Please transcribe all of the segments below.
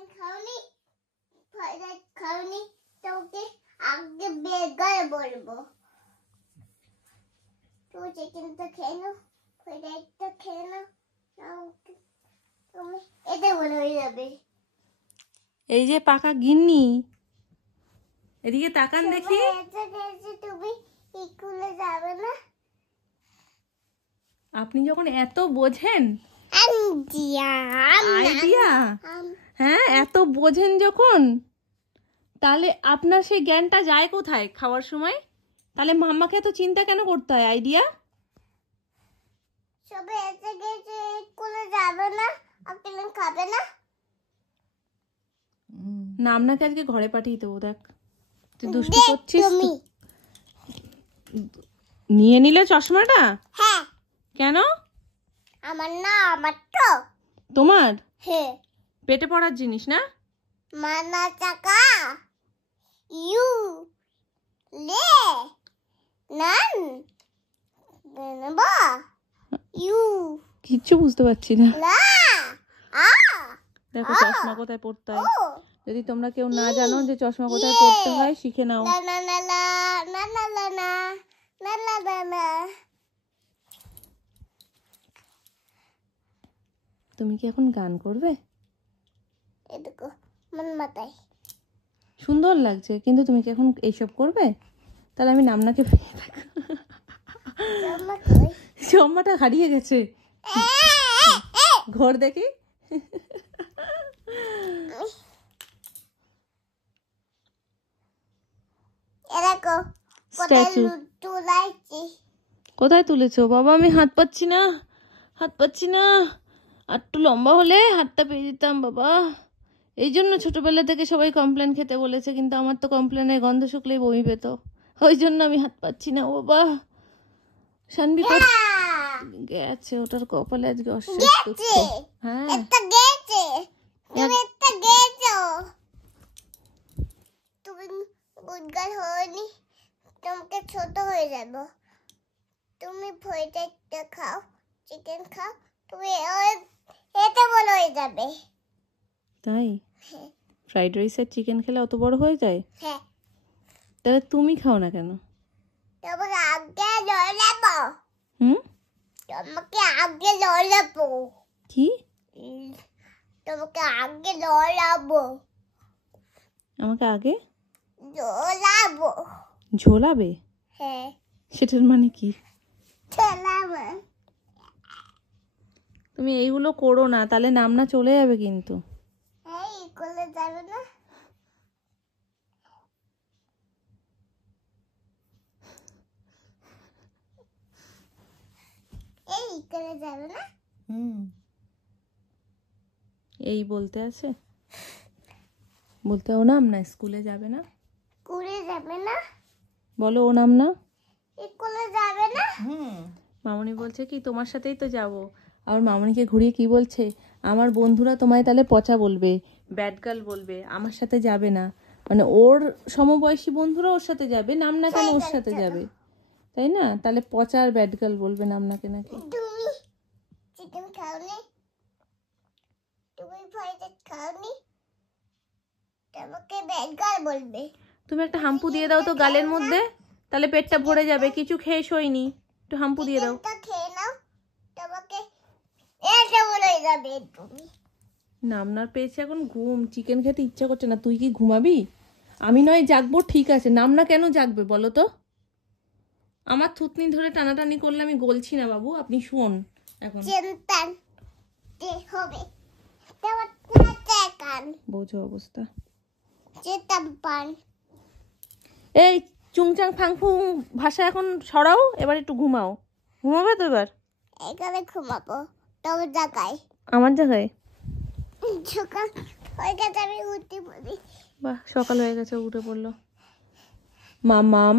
Chicken খাওনি fried rice খাওনি তোকে আগে বেগার বলবো তুই চিকেনটা খেয়ে নাও ফ্রাইড রাইসটা খেয়ে নাও তুমি এটা বলে হয়ে যাবে। এই যে পাকা গিন্নি, এদিকে তাকান দেখি। তুমি স্কুলে যাবে না? আপনি যখন এত বোঝেন আইডিয়া আইডিয়া, হ্যাঁ এত বোঝেন যখন, তাহলে আপনার সেই জ্ঞানটা যায় কোথায় খাওয়ার সময়? তাহলে মাম্মাকে এত চিন্তা কেন করতে হয়? আইডিয়া সবে এসে গেছে স্কুলে যাবে না আপনি খাবে না? না আপনাকে আজকে ঘরে পাঠিয়ে দেবো। দেখ তুই দুষ্টু করছিস। নিয়ে নিলে চশমাটা? হ্যাঁ। কেন? আমার না, আমার তো। তোমার? হ্যাঁ। পেটে পড়ার জিনিস না? মানা চাকা ইউ লে নান বেনবা ইউ কিচ্ছু বুঝতে পারছি না। লা আ দেখো চশমা কোথায় পড়তে হয়। যদি তোমরা কেউ না জানো যে চশমা কোথায় পড়তে হয়, শিখে নাও। না না না না না না না না না না না না। তুমি কি এখন গান করবে? এদিকে মন মাথায় সুন্দর লাগছে, কিন্তু তুমি কি এখন এইসব করবে? তাহলে আমি নামনাকে পেয়ে থাকবো। চম্মাটা হারিয়ে গেছে, ঘর দেখি। কোথায় তুলেছো বাবা? আমি হাত পাচ্ছি না, হাত পাচ্ছি না। একটু লম্বা হলে হাতটা পেয়ে যেতাম বাবা। এই জন্য ছোটবেলা থেকে সবাই কমপ্লেন খেতে বলেছে, কিন্তু আমার তো কমপ্লেনের গন্ধ শুকলেই বমি পেত, ওই জন্য আমি হাত পাচ্ছি না। ও বাবা শানবি গেছে, ওটার কপালে আজকে অশেষ দুঃখ। হ্যাঁ তোমাকে ছোট হয়ে যাব। তুমি ফ্রাইড রাইসটা খাও, চিকেন খাও, তুমি এটা বড় হয়ে যাবে। তাই? ফ্রাইড রাইস আর চিকেন খেলে অত বড় হয়ে যায়? হ্যাঁ। তাহলে তুমি খাও না কেন? তোমাকে আগে লড়াবো। তোমাকে আগে লড়াবো। কি? তোমাকে আগে লড়াবো। আমাকে আগে ঝোলাবো। ঝোলাবে? হ্যাঁ। সেটার মানে কি? ঝোলাবো। তুমি এইগুলো করো না, তাহলে নামনা চলে যাবে কিন্তু। এই করলে যাবে না? এই করে যাবে না? এই বলতে আছে, বলতে ও নাম না স্কুলে যাবে না। স্কুলে যাবে না বলো, ও নাম না স্কুলে যাবে না। মামনি বলছে কি তোমার সাথেই তো যাব। আর মামনিকে ঘুরিয়ে কি বলছে, আমার বন্ধুরা তোমায় তাহলে পচা বলবে, ব্যাড গার্ল বলবে, আমার সাথে যাবে না। মানে ওর সমবয়সী বন্ধুরা ওর সাথে যাবে, নাম না কেন ওর সাথে যাবে, তাই না? তাহলে পচা আর ব্যাড গার্ল বলবে নামনাকে নাকি। তুমি চিকেন খাওনি, তুমি ফ্রাইড রাইস খাওনি, তোমাকে ব্যাড গার্ল বলবে। তুমি একটা হাম্পু দিয়ে দাও তো গালের মধ্যে, তাহলে পেটটা ভরে যাবে। কিছু খেয়ে শোয়নি, একটু হাম্পু দিয়ে দাও। খেয়ে নাও, তোমাকে এটা বলে যাবে। তুমি নামনার পেয়েছে এখন ঘুম, চিকেন খেতে ইচ্ছা করছে না। তুই কি ঘুমাবি? আমি নয় জাগবো, ঠিক আছে, নামনা কেন জাগবে বলো তো? আমার থুতনি ধরে টানাটানি করলে আমি গলছি না বাবু, আপনি শোন। এখন হবে বোঝো অবস্থা। এই চুংচাং ফাংফুং ভাষা এখন সরাও, এবার একটু ঘুমাও। ঘুমাবে তো এবার? এখানে ঘুমাবো তোমার জায়গায়। আমার জায়গায়? সকাল হয়ে গেছে, আমি উঠতে পারি। বাহ, সকাল হয়ে গেছে, উঠে পড়লো। মামাম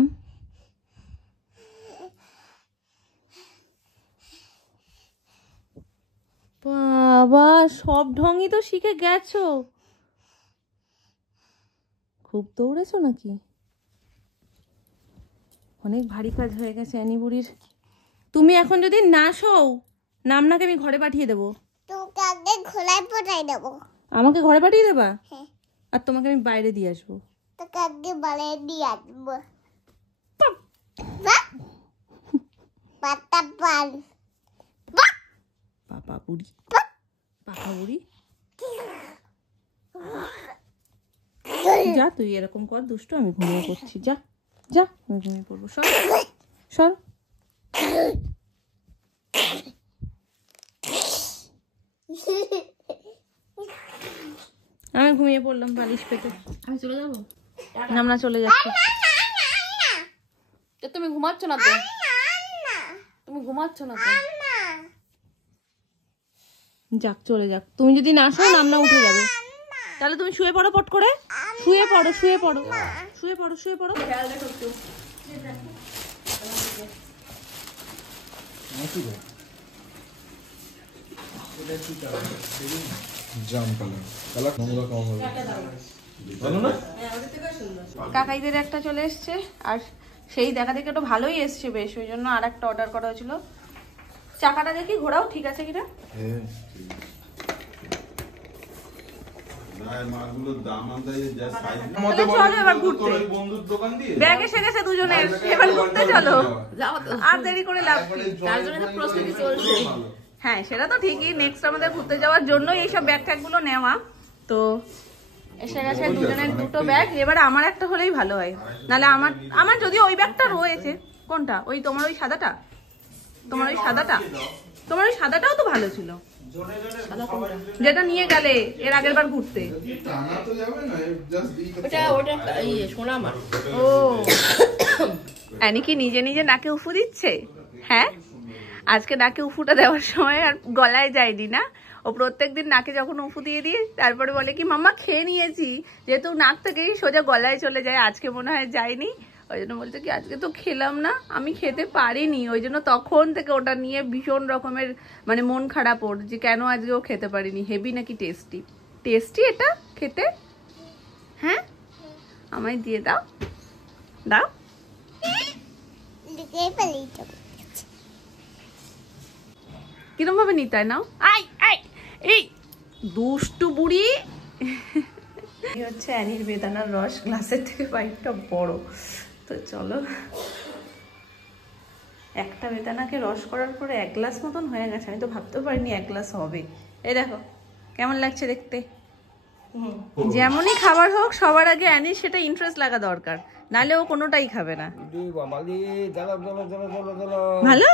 বাবা, সব ঢঙই তো শিখে গেছো। খুব দৌড়েছো নাকি? অনেক ভারী কাজ হয়ে গেছে অ্যানি বুড়ির। তুমি এখন যদি না শোও, নামনাকে আমি ঘরে পাঠিয়ে দেবো। তোকে আগে খোলায় পড়াই দেবো। আমাকে ঘরে পাঠিয়ে দেবা? হ্যাঁ। আর তোমাকে আমি বাইরে দিয়ে আসবো। তোকে আগে বলে দিয়ে আসবো। পাপা বুড়ি, পাপা বুড়ি, যা তুই এরকম কর দুষ্টু, আমি ঘুমিয়ে পড়ছি। যা যা, আমি ঘুমিয়ে পড়বো। সর সর। আমি ঘুমিয়ে পড়লাম বালিশ পেতে। আমি চলে যাবো? আমরা চলে যাচ্ছি। তুমি ঘুমাচ্ছ না তো? তুমি ঘুমাচ্ছ না তো? যাক চলে যাক। তুমি যদি না শোও নামনা উঠে যাবে। তাহলে তুমি শুয়ে পড়ো পট করে। শুয়ে পড়ো, শুয়ে পড়ো, শুয়ে পড়ো, শুয়ে পড়ো। খেয়াল রেখো একটু। কাকাইদের একটা চলে এসছে, আর সেই দেখা দেখে একটু ভালোই এসছে বেশ, ওই জন্য আর একটা অর্ডার করা হয়েছিল। চাকাটা দেখি ঘোরাও, ঠিক আছে কিনা। ব্যাগে এসে গেছে দুজনের, এবার ঘুরতে চলো। আর দেরি করে লাভ কি, তার জন্য প্রস্তুতি চলছে। হ্যাঁ সেটা তো ঠিকই, নেক্সট আমাদের ঘুরতে যাওয়ার জন্যই এইসব ব্যাগ ট্যাগ গুলো নেওয়া। তো এসে গেছে দুজনের দুটো ব্যাগ, এবার আমার একটা হলেই ভালো হয়। নাহলে আমার যদিও ওই ব্যাগটা রয়েছে। কোনটা? ওই তোমার ওই সাদাটা? তোমার ওই সাদাটা? তোমার ওই সাদাটাও তো ভালো ছিল, যেটা নিয়ে গেলে এর আগের বার ঘুরতে। ও অ্যানি কি নিজে নিজে নাকে উফু দিচ্ছে? হ্যাঁ, আজকে নাকে উফুটা দেওয়ার সময় আর গলায় যায়নি না। ও প্রত্যেকদিন নাকে যখন উফু দিয়ে দিই তারপরে বলে কি মাম্মা খেয়ে নিয়েছি, যেহেতু নাক থেকেই সোজা গলায় চলে যায়। আজকে মনে হয় যায়নি, ওই জন্য বলছে কি আজকে তো খেলাম না, আমি খেতে পারিনি। ওই জন্য তখন থেকে ওটা নিয়ে ভীষণ রকমের মানে মন খারাপ ওর, যে কেন আজকে ও খেতে পারিনি। হেভি নাকি টেস্টি? টেস্টি এটা খেতে? হ্যাঁ, আমায় দিয়ে দাও, দাও। কিরম ভাবে নিতে হয় নাও। আই আই এই দুষ্টু বুড়ি। এই হচ্ছে অ্যানির বেদানার রস, গ্লাসের থেকে পাইপটা বড়। তো চলো, একটা বেদানাকে রস করার পরে 1 গ্লাস মতন হয়ে গেছে। আমি তো ভাবতেও পারিনি 1 গ্লাস হবে। এই দেখো কেমন লাগছে দেখতে। যেমনই খাবার হোক সবার আগে অ্যানির সেটা ইন্টারেস্ট লাগা দরকার, নাহলে ও কোনোটাই খাবে না। ভালো?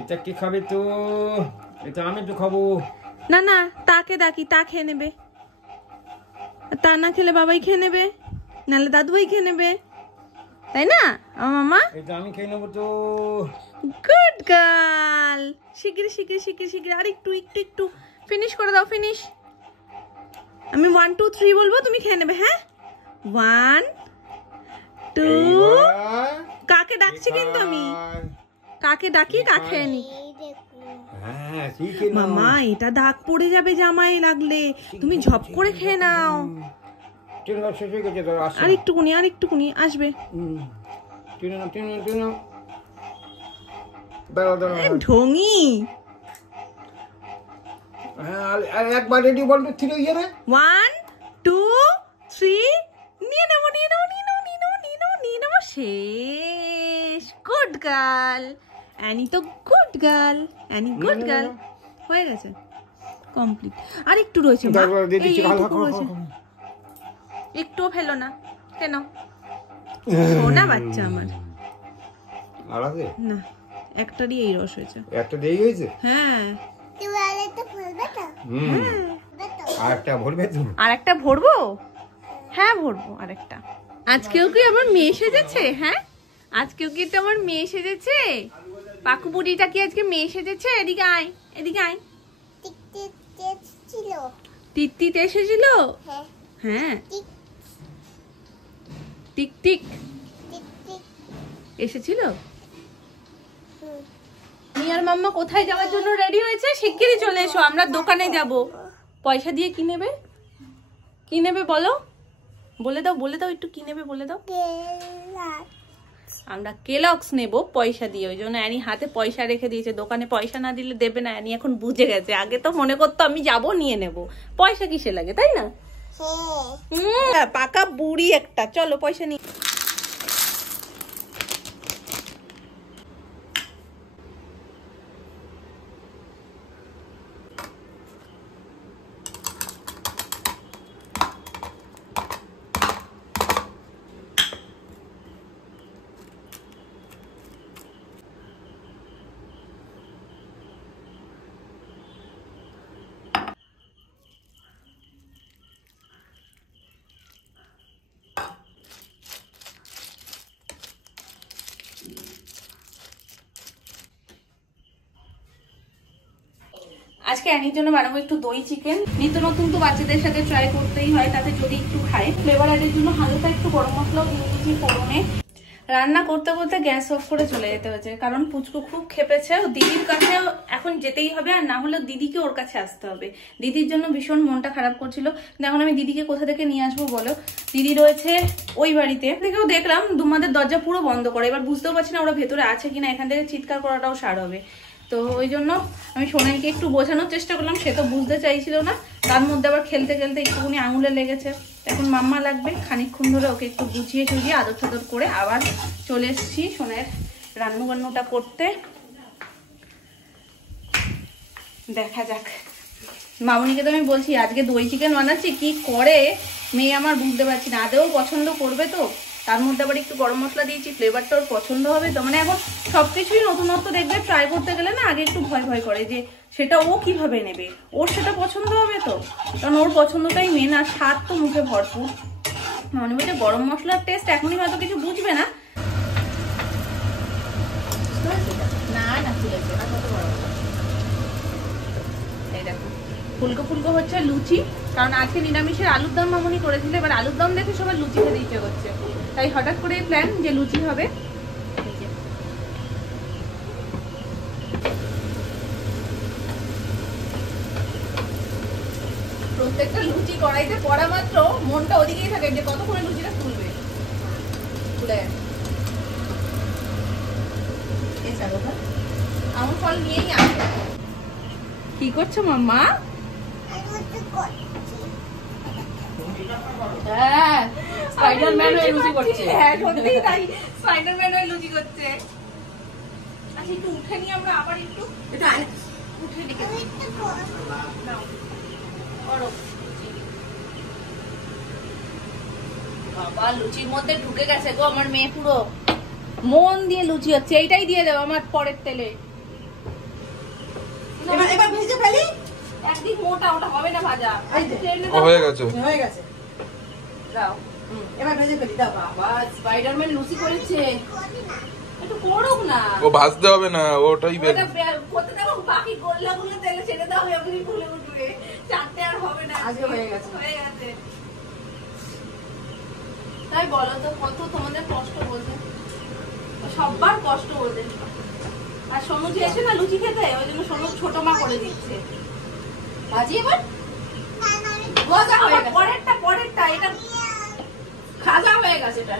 এটা কি খাবে তো? এটা আমি তো খাবো না। না, তাকে ডাকি, তা খেয়ে নেবে। তা না খেলে বাবাই খেয়ে নেবে, নাহলে দাদুই খেয়ে নেবে, তাই না আমার মামা? এটা আমি খেয়ে নেবো তো। Good girl. শিগগিরি শিগগিরি শিগগিরি শিগগিরি, আর একটু একটু একটু ফিনিশ করে দাও, ফিনিশ। আমি 1 2 3 বলবো, তুমি খেয়ে নেবে। হ্যাঁ, 1 2। কাকে ডাকছি কিন্তু আমি, কাকে ডাকি, কাকে খেয়ে নি। মামা এটা দাগ পড়ে যাবে জামায় লাগলে, তুমি ঝপ করে খেয়ে নাও। আর একটুকুনি, আর একটুকুনি আসবে। ঢঙি। একবার রেডি, 1 2 3 ইয়ে রে। 1 2 3 নিয়ে নেবো, নিয়ে নেবো, নিয়ে নেবো, নিয়ে নেবো, নিয়ে নেবো, নিয়ে নেবো। শেষ। গুড গার্ল অ্যানি, তো good girl Annie, good girl. হয়ে গেছে, কমপ্লিট। আর একটু রয়েছে, একটুও ফেলো না কেন, সোনা বাচ্চা আমার। না, একটারই এই রস হয়েছে। একটা দেই হয়েছে? হ্যাঁ। আর একটা ভরবো? হ্যাঁ ভরবো আরেকটা। আজকেও কি আমার মেয়ে সেজেছে? হ্যাঁ, আজকেও কি এটা আমার মেয়ে সেজেছে? পাকু বুড়িটা কি আজকে মেয়ে সেজেছে? এদিকে আয়, এদিকে আয়। টিকটিক এসেছিল? হ্যাঁ, টিক টিক এসেছিল। মিয়ার মাম্মা কোথায় যাওয়ার জন্য রেডি হয়েছে? শিগগিরই চলে এসো, আমরা দোকানে যাব। পয়সা দিয়ে কি নেবে? কি নেবে বলো, বলে দাও, বলে দাও একটু, কি নেবে বলে দাও। আমরা কেলক্স নেব পয়সা দিয়ে, ওই জন্য অ্যানি হাতে পয়সা রেখে দিয়েছে। দোকানে পয়সা না দিলে দেবে না, অ্যানি এখন বুঝে গেছে। আগে তো মনে করতো আমি যাব নিয়ে নেব, পয়সা কিসে লাগে, তাই না? পাকা বুড়ি একটা। চলো পয়সা নিয়ে। আজকে অ্যানির জন্য বানাবো একটু দই চিকেন। নিত্য নতুন তো বাচ্চাদের সাথে ট্রাই করতেই হয়, তাতে যদি একটু খায়। ফ্লেভার অ্যাডের জন্য হালকা একটু গরম মশলাও দিয়ে দিয়েছি ফোড়নে। রান্না করতে করতে গ্যাস অফ করে চলে যেতে হয়েছে, কারণ পুচকু খুব খেপেছে। দিদির কাছে এখন যেতেই হবে, আর না হলে দিদিকে ওর কাছে আসতে হবে। দিদির জন্য ভীষণ মনটা খারাপ করছিল। এখন আমি দিদিকে কোথা থেকে নিয়ে আসবো বলো? দিদি রয়েছে ওই বাড়িতে। থেকেও দেখলাম দুমাদের দরজা পুরো বন্ধ করে। এবার বুঝতেও পারছি না ওরা ভেতরে আছে কিনা, এখান থেকে চিৎকার করাটাও সার হবে। তো ওই জন্য আমি সোনাইকে একটু বোঝানোর চেষ্টা করলাম, সে তো বুঝতে চাইছিল না। তার মধ্যে আবার খেলতে খেলতে একটুখানি আঙুলে লেগেছে। এখন মাম্মা লাগবে, খানিকক্ষণ ধরে ওকে একটু গুছিয়ে সুজিয়ে আদর টাদর করে আবার চলে এসেছি সোনাইয়ের রান্নাবান্নাটা করতে। দেখা যাক। মামনিকে তো আমি বলছি আজকে দই চিকেন বানাচ্ছি, কি করে মেয়ে আমার বুঝতে পারছি না। আদেও পছন্দ করবে তো? তার মধ্যে আবার একটু গরম মশলা দিয়েছি, ফ্লেভারটা ওর পছন্দ হবে তো। মানে এখন সবকিছুই নতুনত্ব দেখবে, ট্রাই করতে গেলে না আগে একটু ভয় ভয় করে যে সেটা ও কিভাবে নেবে, ওর সেটা পছন্দ হবে তো। কারণ ওর পছন্দটাই মেন, আর স্বাদ তো মুখে ভরপুর। মনে বলছে গরম মশলার টেস্ট এখনই হয়তো কিছু বুঝবে না। না না ঠিক আছে, এই দেখো ফুলকো ফুলকো হচ্ছে লুচি। কারণ আজকে নিরামিষের আলুর দম মামনি করেছিল, এবার আলুর দম দেখে সবার লুচি খেতে ইচ্ছে করছে, তাই হঠাৎ করে প্ল্যান যে লুচি হবে। প্রত্যেকটা লুচি কড়াইতে পড়া মাত্র মনটা ওদিকেই থাকে যে কতক্ষণে লুচিটা ফুলবে। আমার ফল নিয়েই আসবে। কি করছো মাম্মা? হ্যাঁ স্পাইডারম্যান হয়ে লুচি করছে। হ্যাঁ সত্যিই তাই, স্পাইডারম্যান হয়ে লুচি করছে। আচ্ছা একটু উঠে নিয়ে আমরা আবার একটু এটা উঠে রেখে বাবা লুচির মধ্যে ঢুকে গেছে গো আমার মেয়ে, পুরো মন দিয়ে লুচি হচ্ছে। এইটাই দিয়ে দেবো আমার পরের তেলে। এবার ভেজে ফেলি, একদিক মোটা ওটা হবে না ভাজা। হয়ে গেছে হয়ে গেছে, দাও এবার ভেজে ফেলি দাও। বাবা স্পাইডারম্যান লুচি করেছে, একটু করুক না। ও ভাজতে হবে না, ওটাই বের করতে দাও। বাকি গোল্লাগুলো তেলে ছেড়ে দাও, এমনি ফুলে উঠবে। চারটে আর হবে না, আজকে হয়ে গেছে। হয়ে গেছে। তাই বলো তো, কত তোমাদের কষ্ট বলতে, সবার কষ্ট বলতে। আর সোনু যে এসে না লুচি খেতে, ওই জন্য সোনু ছোট মা করে দিচ্ছে। ভাজি এবার পরেরটা এটা খাজা হয়ে গেছে এটা।